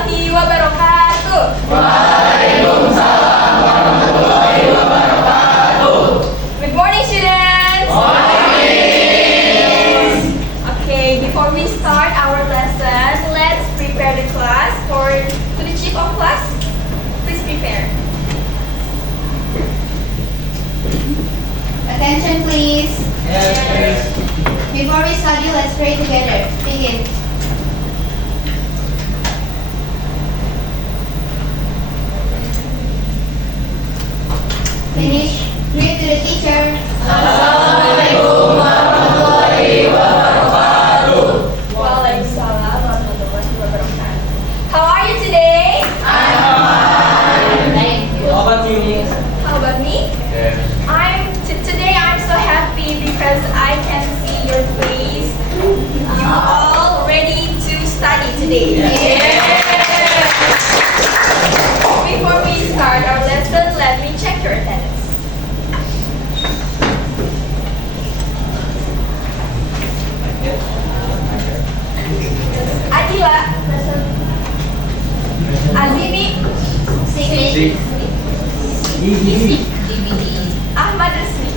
warahmatullahi wabarakatuh. Waalaikumsalam warahmatullahi wabarakatuh. Good morning, students. Morning. Okay, before we start our lesson, let's prepare the class to the chief of class. Please prepare. Attention please. Yes. Before we study, let's pray together. Begin. Finish. Read to the teacher. Assalamualaikum warahmatullahi wabarakatuh. Waalaikumsalam warahmatullahi wabarakatuh. How are you today? I'm fine. Thank you. How about you? How about me? Yes. Today I'm so happy because I can see your face. You all ready to study today. Before we start our lesson, let me check your attendance. Adila, present. Azimi, Six. DVD. Ahmad Resmi,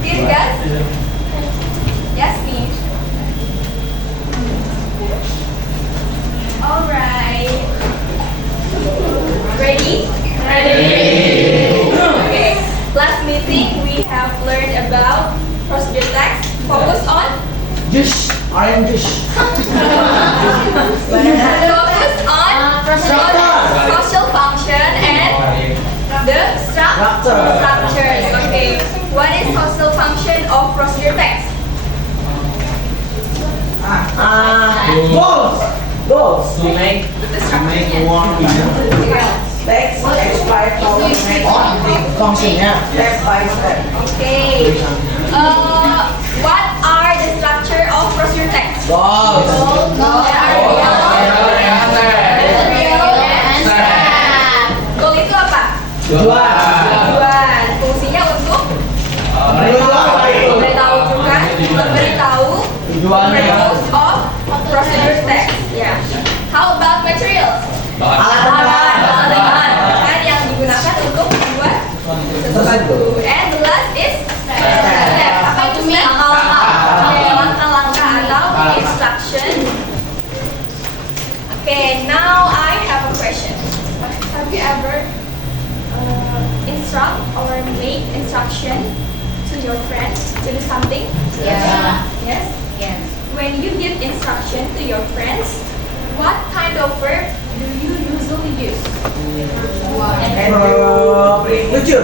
Dirgas, Yasmin. Alright. Ready? Okay. Last meeting we have learned about procedure text. Focus on Juice. Orange juice. social function and the structures. Okay. What is social function of procedure text? Goals. To make The structure. one Text expired functionnya. step by step. Okay. What are the structure of procedure text? Goals. There are real and step. Goal itu apa? Tujuan. Fungsinya untuk memberitahukan, memberitahu purpose of procedure text. Ya. How about materials? Alat-alat kan yang digunakan untuk membuat sesuatu. And the last is step. Apa itu step? Langkah-langkah atau instruction. Okay, now I have a question. Have you ever instruct or make instruction to your friends to do something? Yeah. Yes. Yes. When you give instruction to your friends, what kind of verb do you usually use? Lucu.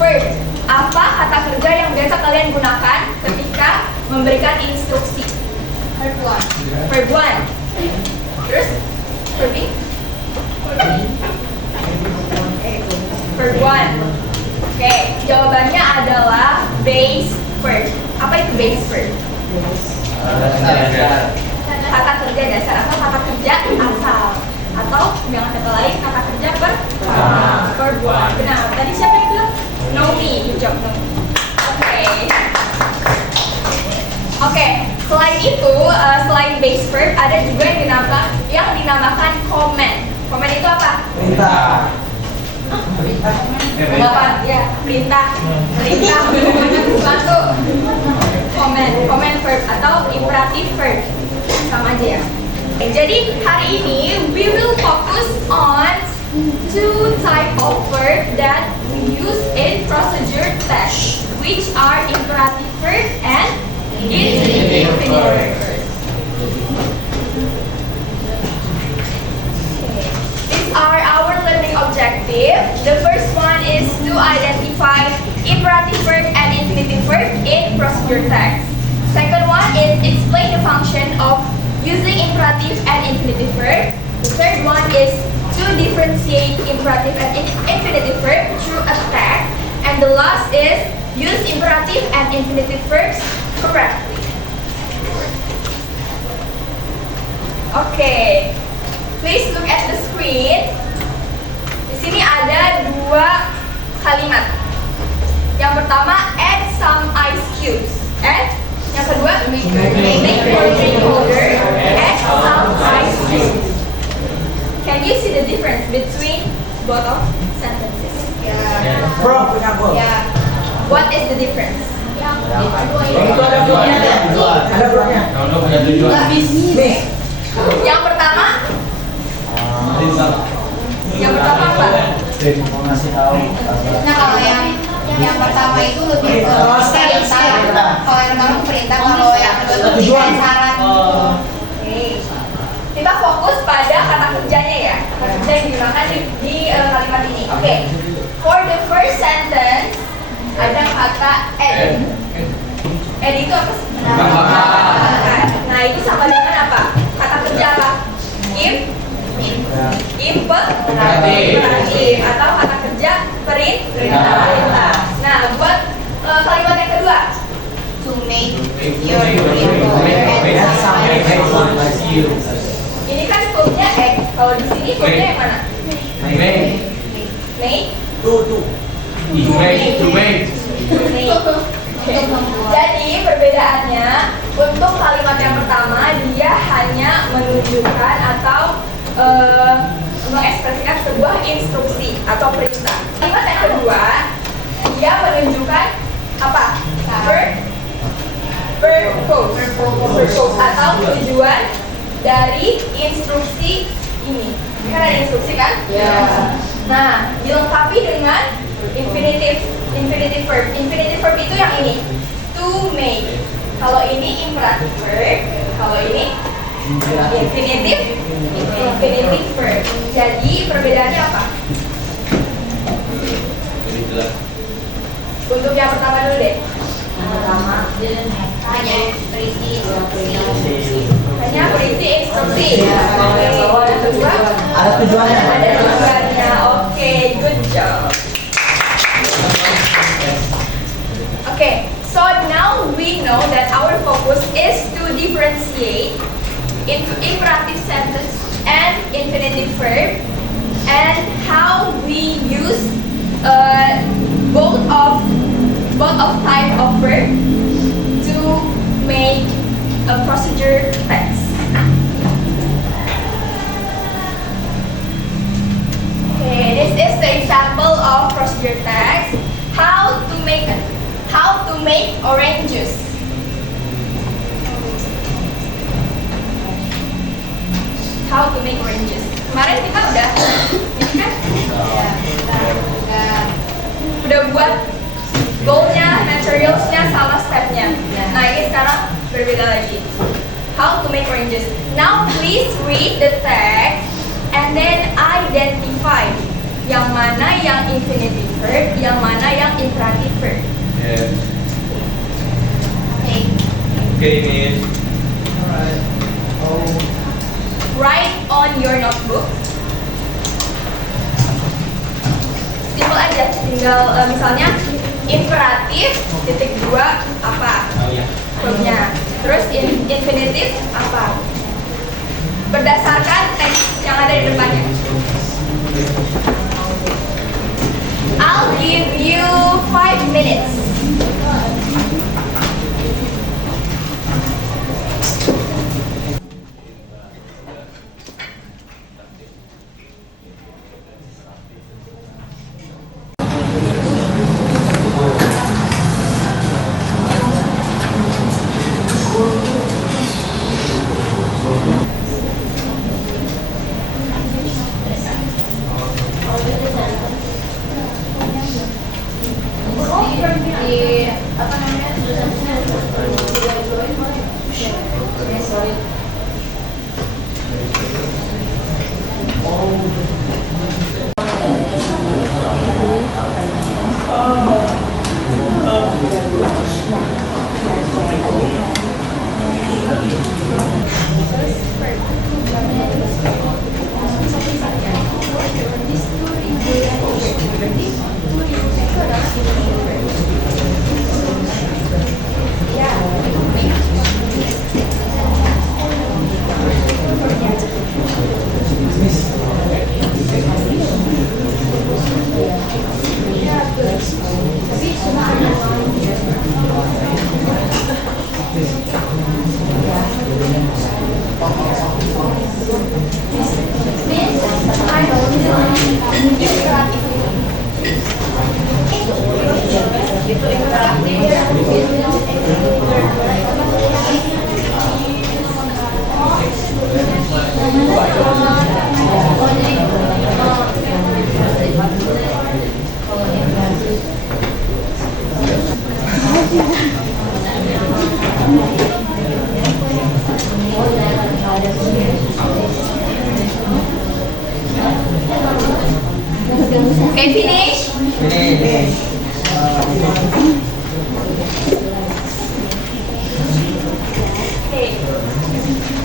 Verb. Apa kata kerja yang biasa kalian gunakan ketika memberikan instruksi? Third one. Verb 1. Terus? Verb B? Verb 1. Oke, jawabannya adalah base verb. Apa itu base verb? Kata kerja dasar atau kata kerja asal, atau dengan kata lain kata kerja pertama. Verb 1. Benar. Tadi siapa yang bilang? Nomi. Good job, Nomi. Oke. Selain itu, selain base verb, ada juga yang dinamakan comment. Comment itu apa? Perintah. Bapak, ya, perintah melakukan sesuatu. Comment verb atau imperative verb, sama aja ya. Jadi hari ini we will focus on two type of verb that we use in procedure text, which are imperative verb and infinitive verb. These are our learning objective. The first one is to identify imperative verb and infinitive verb in procedure text. Second one is explain the function of using imperative and infinitive verb. The third one is to differentiate imperative and infinitive verb through a text. And the last is use imperative and infinitive verbs correctly. Okay, please look at the screen. Di sini ada dua kalimat. Yang pertama, add some ice cubes. Add Yang kedua, make your drink colder and sound ice cream. Can you see the difference between both of sentences? Ya. From punya gol. Ya. What is the difference? Yang Itu ada golnya. Ada golnya. Nih. Yang pertama apa? Mau ngasih tahu. Nah, kalau yang pertama itu lebih ke Oh, step. perintah. Kalau yang pertama itu perintah, kalau yang kedua itu lebih kayak saran. Oke. Kita fokus pada kata kerjanya ya. Kata kerja yang digunakan di kalimat ini. Oke. For the first sentence ada kata and. And itu apa sih? Menambahkan. Nah, itu sama dengan apa? Kata kerja apa? Imperatif atau kata kerja perintah. Nah, buat kalimat yang kedua. To make your drink colder and sound ice cream. Ini kan verbnya act. Kalau di sini verbnya yang mana? Make. Make. Jadi perbedaannya untuk kalimat yang pertama dia hanya menunjukkan atau mengekspresikan sebuah instruksi atau perintah. Kalimat yang kedua dia menunjukkan apa? Purpose atau tujuan dari instruksi ini. Ini kan ada instruksi kan? Ya. Nah, dilengkapi dengan infinitive verb. Infinitive verb itu yang ini, to make. Kalau ini imperative verb, kalau ini infinitive verb. Jadi perbedaannya apa? Untuk yang pertama dulu deh. Hanya berisi instruksi. Hanya berisi instruksi. Oke. Yang kedua Ada tujuannya. ada tujuannya. Oke, good job. Okay, so now we know that our focus is to differentiate into imperative sentence and infinitive verb, and how we use both of type of verb to make a procedure text. Okay, this is the example of procedure text. How to make orange juice. How to make orange juice. Kemarin kita udah ini kan? Udah buat goalnya, materialsnya, sama stepnya. Nah ini sekarang berbeda lagi. How to make orange juice. Now please read the text and then identify yang mana yang infinitive verb, yang mana yang imperative verb. Okay, Miss. Write on your notebook. Simple aja, tinggal misalnya imperatif titik 2 apa verbnya, terus infinitif apa, berdasarkan teks yang ada di depannya. I'll give you 5 minutes.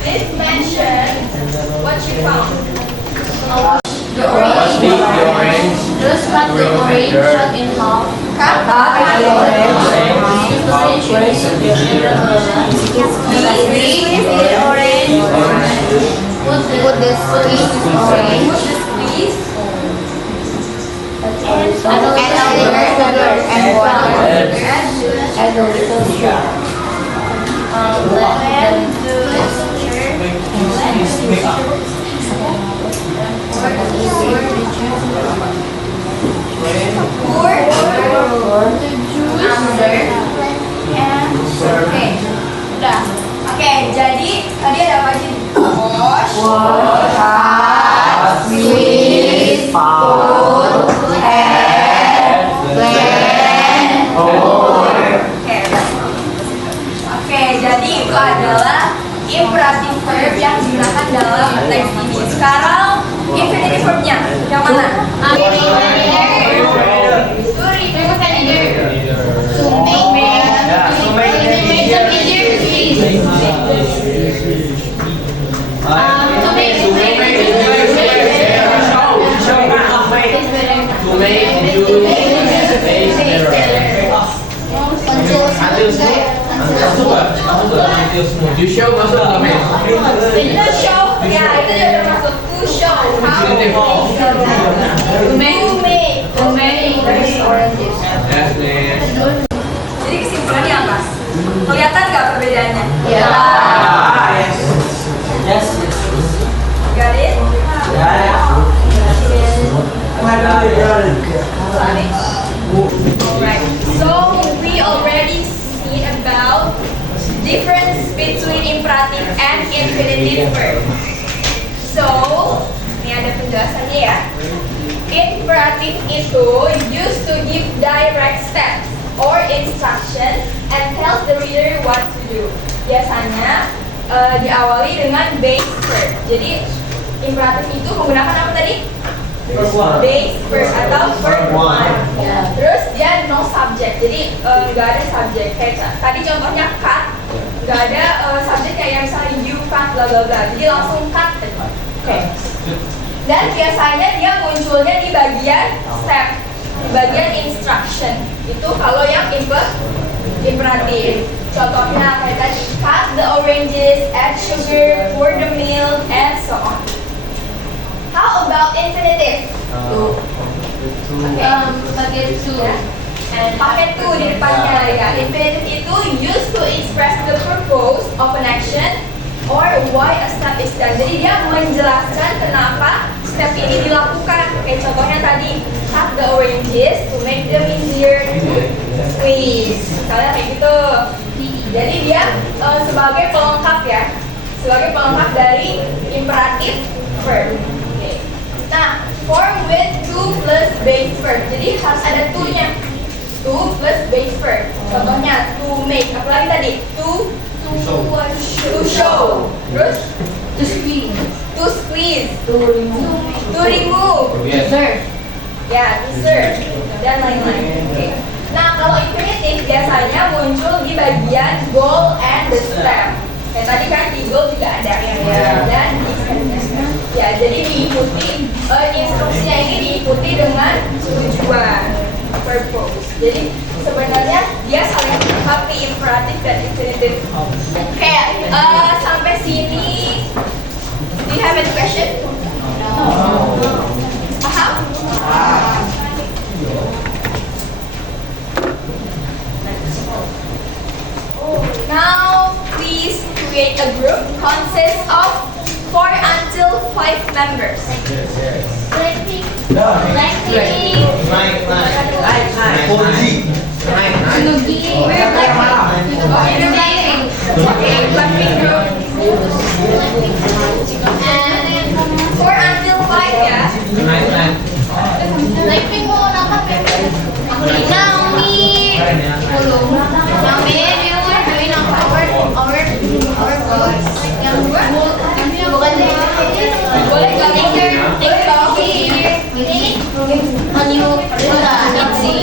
Please mention what you found. The orange. The orange. Just cut the orange, cut in half. Cut the Squeeze the orange. Put the squeeze orange. Please. Add a little sugar and water. Add a little sugar. Let the Pour the juice under. and Oke. udah. Oke, jadi tadi ada apa aja? Wash. Cut, squeeze, put, add, blend, Oke. Oke, jadi itu adalah imperatif verb yang digunakan dalam teks ini. Sekarang infinitive verbnya yang mana? You show masuk ke mes. To show, ya itu juga termasuk to show. How? To make. Oranges. Yes, Miss. Jadi kesimpulannya apa? Kelihatan nggak perbedaannya? Ya. Yes. Got it? Alright. So we already seen about difference between imperative and infinitive verb. So ini ada penjelasannya ya. Imperative itu used to give direct steps or instruction and tells the reader what to do. Biasanya diawali dengan base verb. Jadi imperatif itu menggunakan apa tadi? Base verb atau verb one. Ya. Terus dia no subject. Jadi nggak ada subject. Kayak tadi contohnya cut, nggak ada subject kayak misalnya you cut bla bla bla. Jadi langsung cut. Oke. Dan biasanya dia munculnya di bagian step, di bagian instruction. Itu kalau yang imperatif. Contohnya kayak tadi, cut the oranges, add sugar, pour the milk, and so on. How about infinitive? Pakai to. Pakai to di depannya ya. Infinitive itu used to express the purpose of an action or why a step is done. Jadi dia menjelaskan kenapa step ini dilakukan. Kayak contohnya tadi, cut the oranges to make them easier to squeeze. Misalnya kayak gitu. Jadi dia sebagai pelengkap ya, sebagai pelengkap dari imperatif verb. Oke. Nah, form with to plus base verb. Jadi harus ada to-nya. To plus base verb. Contohnya to make. Apalagi tadi to show. Terus To squeeze. to squeeze, To remove. to remove, Serve. ya to serve dan lain-lain. Oke. Nah, kalau infinitive biasanya muncul di bagian goal and the step. Kayak tadi kan di goal juga ada dan di step. Ya, jadi diikuti instruksinya ini diikuti dengan tujuan, purpose. Jadi sebenarnya dia saling melengkapi imperatif dan infinitive. Oke, sampai sini. Do you have any question? Paham? Now, please create a group consists of 4 until 5 members. Blackpink. Sunugi. We're Blackpink. Okay, Blackpink group. And 4 until 5 ya. Blackpink mau nambah Naomi. Naomi, do you want to doing our goals? Yang dua? Bukan Boleh gak picture? TikTok. ini on you Itzy.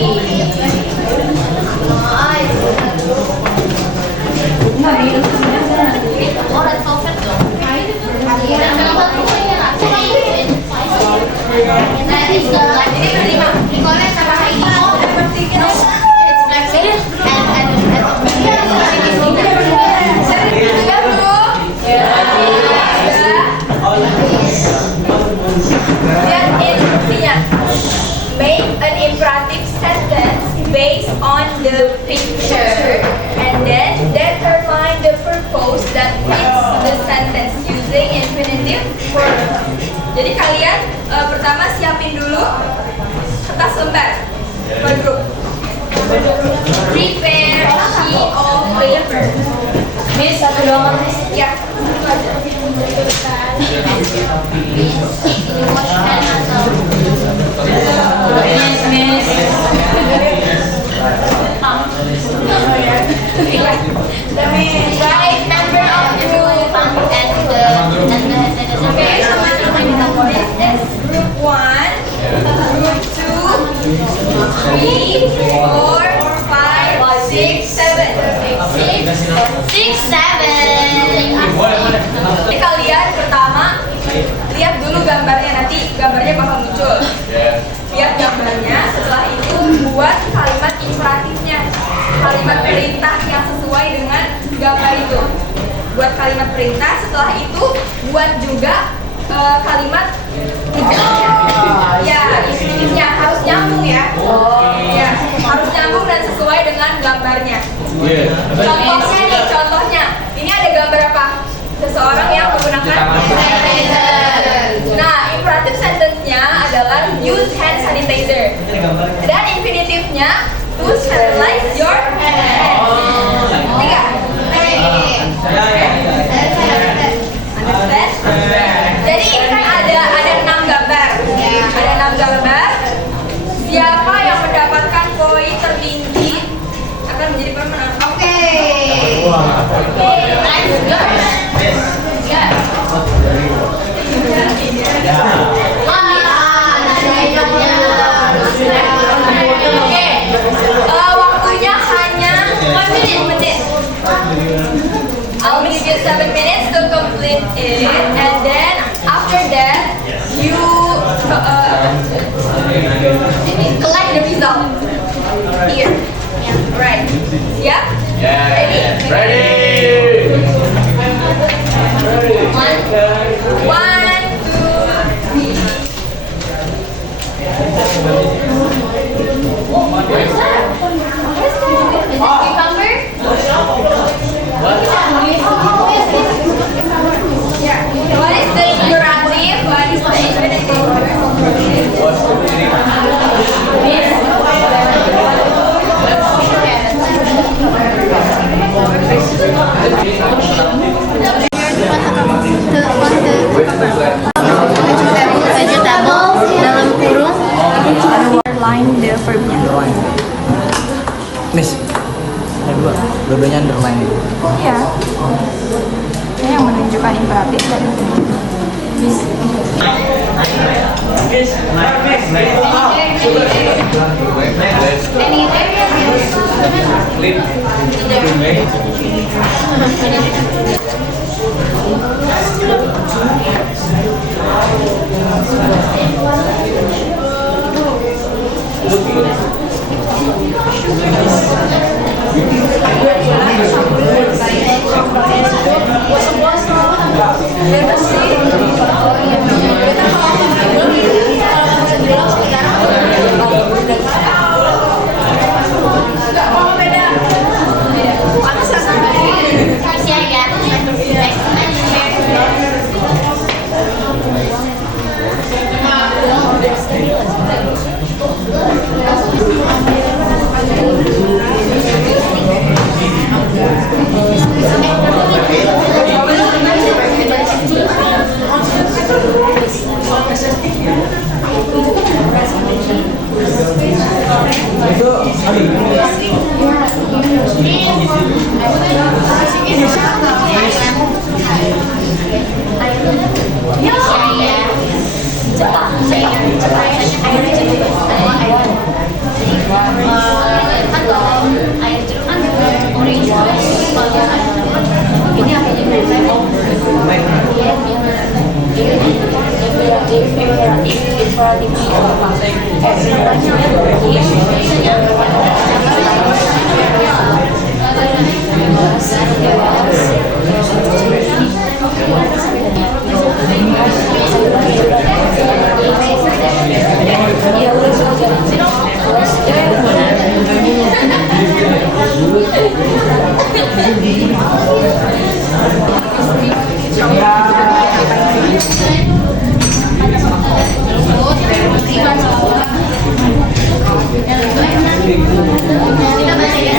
Oh, red velvet dong. Miss, satu doang Miss. Ya. Right, member of group Okay, this is group 1, group 2, 3, 4, 5, 6, 7. Jadi kalian pertama lihat dulu gambarnya, nanti gambarnya bakal muncul. Lihat gambarnya, setelah itu buat kalimat imperatifnya, kalimat perintah yang sesuai dengan gambar itu. Buat kalimat perintah, setelah itu buat juga kalimat ya, intinya harus nyambung ya. Ya, harus nyambung dan sesuai dengan gambarnya. Contohnya nih, contohnya ini ada gambar apa? Seseorang yang menggunakan sanitizer. Nah, imperatif sentence-nya adalah use hand sanitizer. Dan infinitive-nya to sterilize your hands. Tiga. Understand? Jadi ini kan ada 6 gambar. Ada 6 gambar. Siapa yang mendapatkan poin tertinggi akan menjadi pemenang. Oke. Waktunya hanya 1 menit. I'll give you 7 minutes to complete it, and then after that you collect the result here. Right? Yeah? Ready? One, two, three. What is that? Is it cucumber? Yeah. What is the imperative? What is the Vegetable dalam kurung Underline the verbnya. Miss, ada dua-duanya underline. Iya. Ini yang menunjukkan imperatif dan Kita baca ya.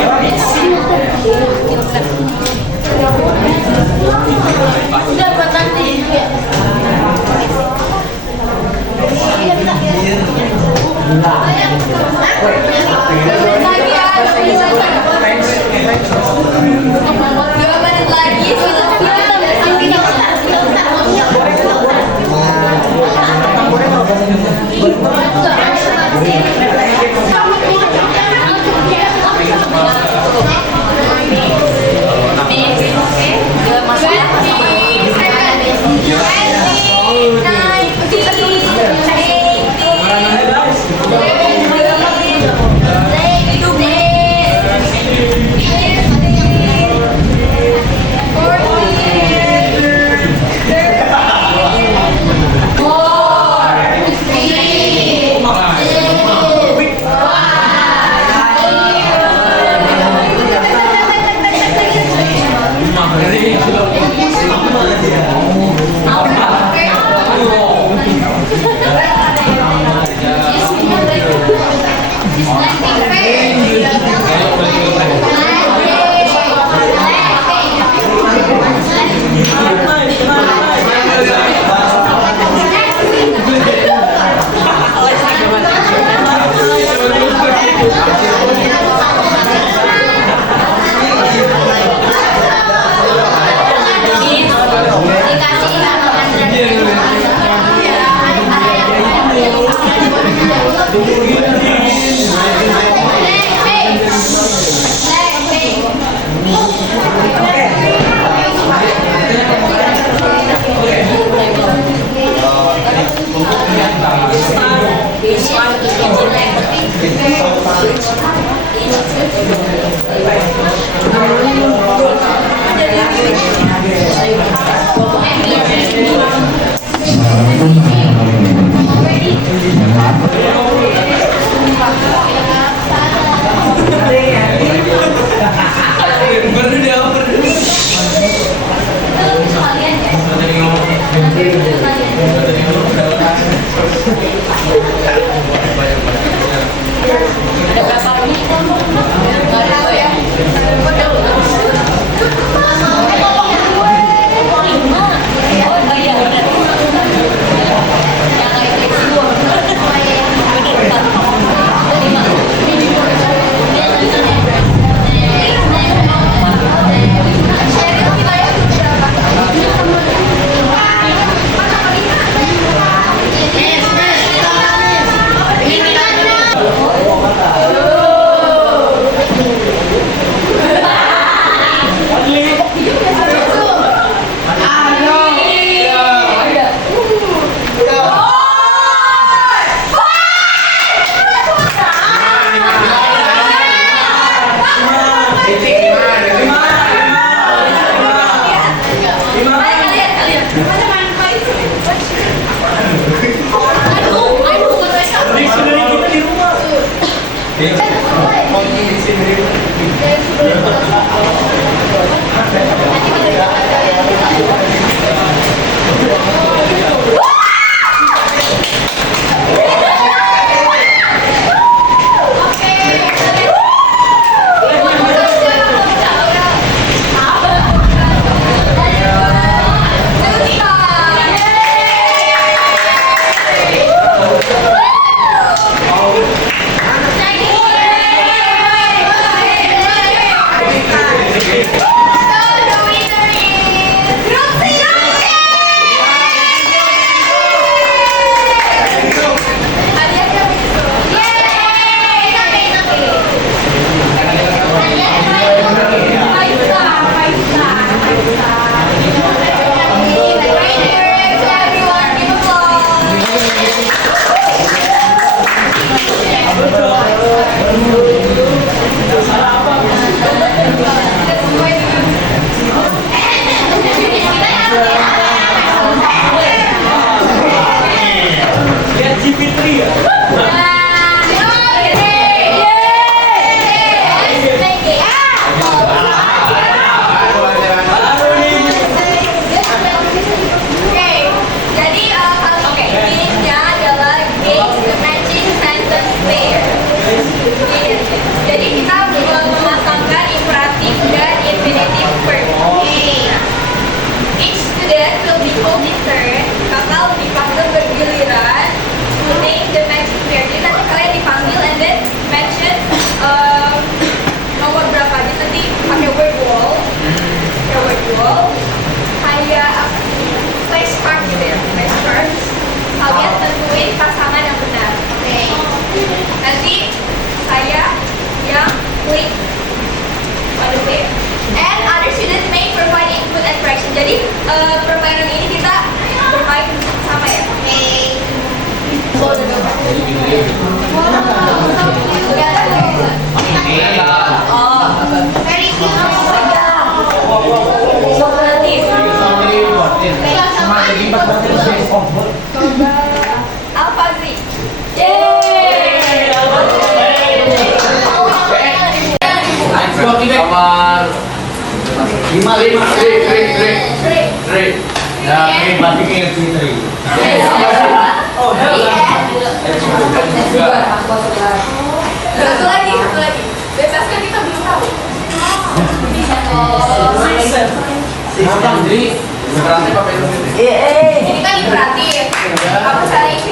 permainan ini kita bermain sama ya. Very cute. Apa sih? Kamar Three. Nah, ini balikin yang three. Oh, satu lagi. Bebaskan, kita belum tahu. Jadi, berarti apa itu? Ini kan imperatif. Apa cara ini?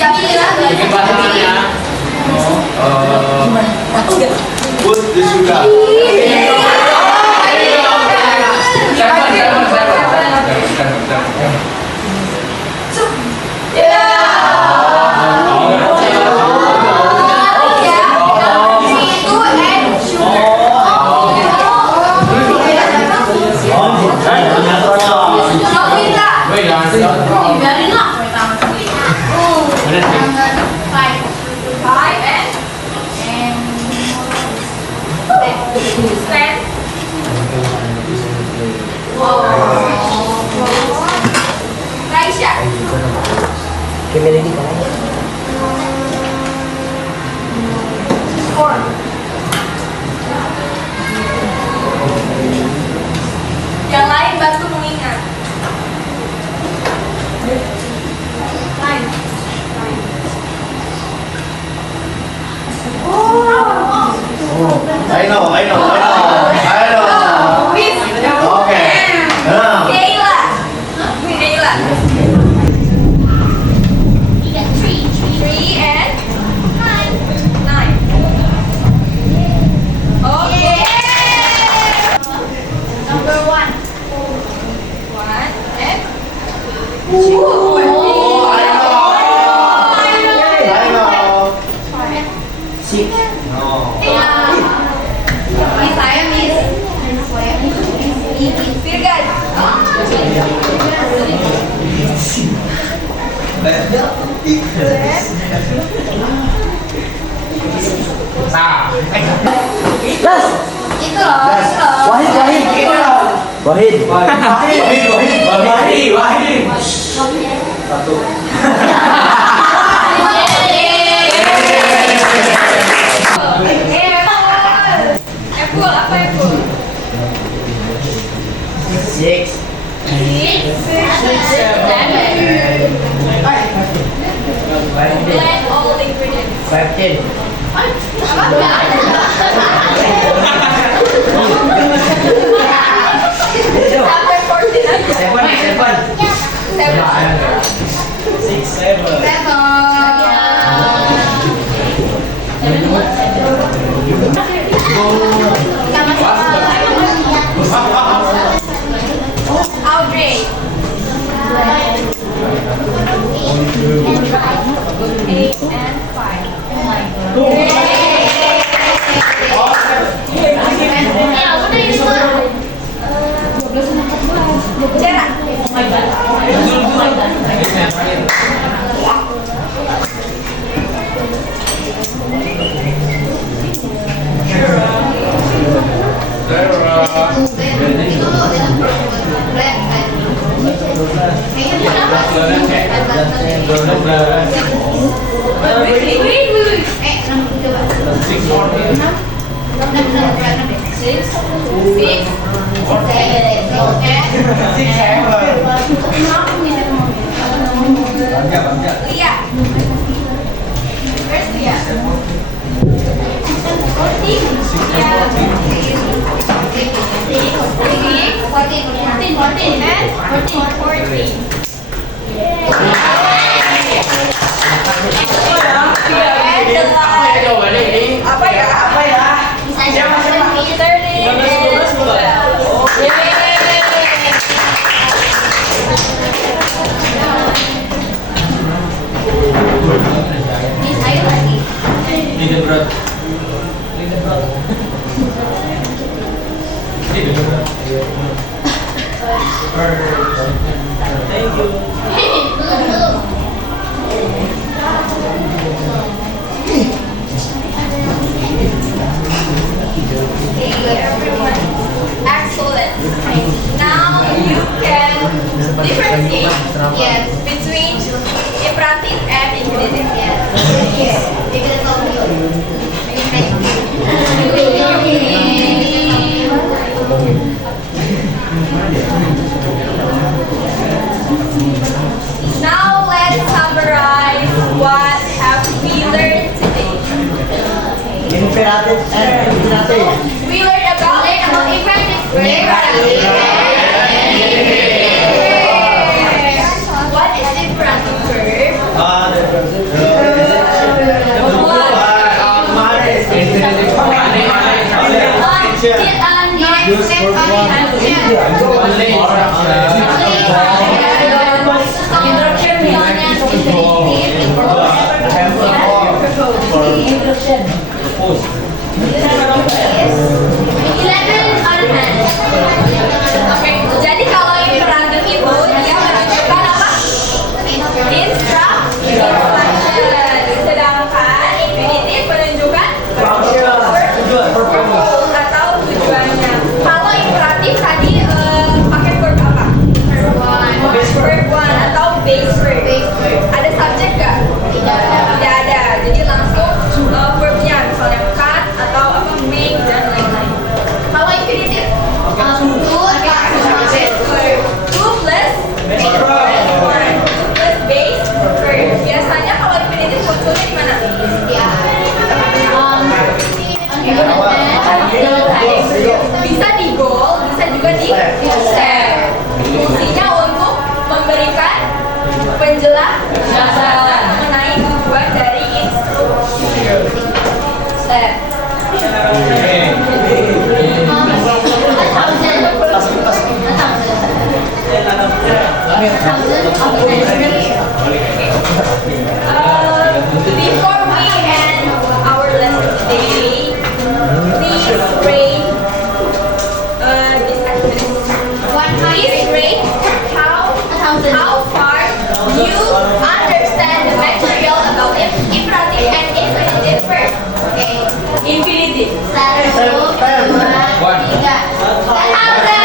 Yang Bikin bahannya. Put the sugar. Yang lain bantu mengingat. I know. Okay. Sheila. Three and nine. Okay. Number one. One and two. Saya Miss Virgan. Nah, Itu loh. Wahid. Satu. Apple, apa apple? Six. Blend all the ingredients. 15. Sampai 14 aja. Seven. Six, seven. Audrey. 8 and 5. Jarak. Lia. Where's Lia? 14. Apa ya? Everyone. Excellent. Now you can differentiate between imperative and infinitive. Yes. Because of you. Next step on Oke, jadi kalau imperatif itu dia menunjukkan apa? Instruction. Sedangkan infinitif menunjukkan purpose atau tujuannya. Kalau imperatif tadi pakai verb apa? Verb one atau base verb. Ada subjek nggak? Tidak ada. Jadi langsung verbnya, misalnya cut atau apa make dan lain-lain. Kalau infinitif? Two plus one. Two plus base verb. Biasanya kalau infinitif munculnya di mana? Bisa di goal, bisa juga di step. Fungsinya untuk memberikan penjelasan mengenai tujuan dari instruksi. Step. Before we end our lesson today, please rate this activity. Please rate how far you understand the material about imperative and infinitive verb. Infinitive. 1, 2, 3. 10,000.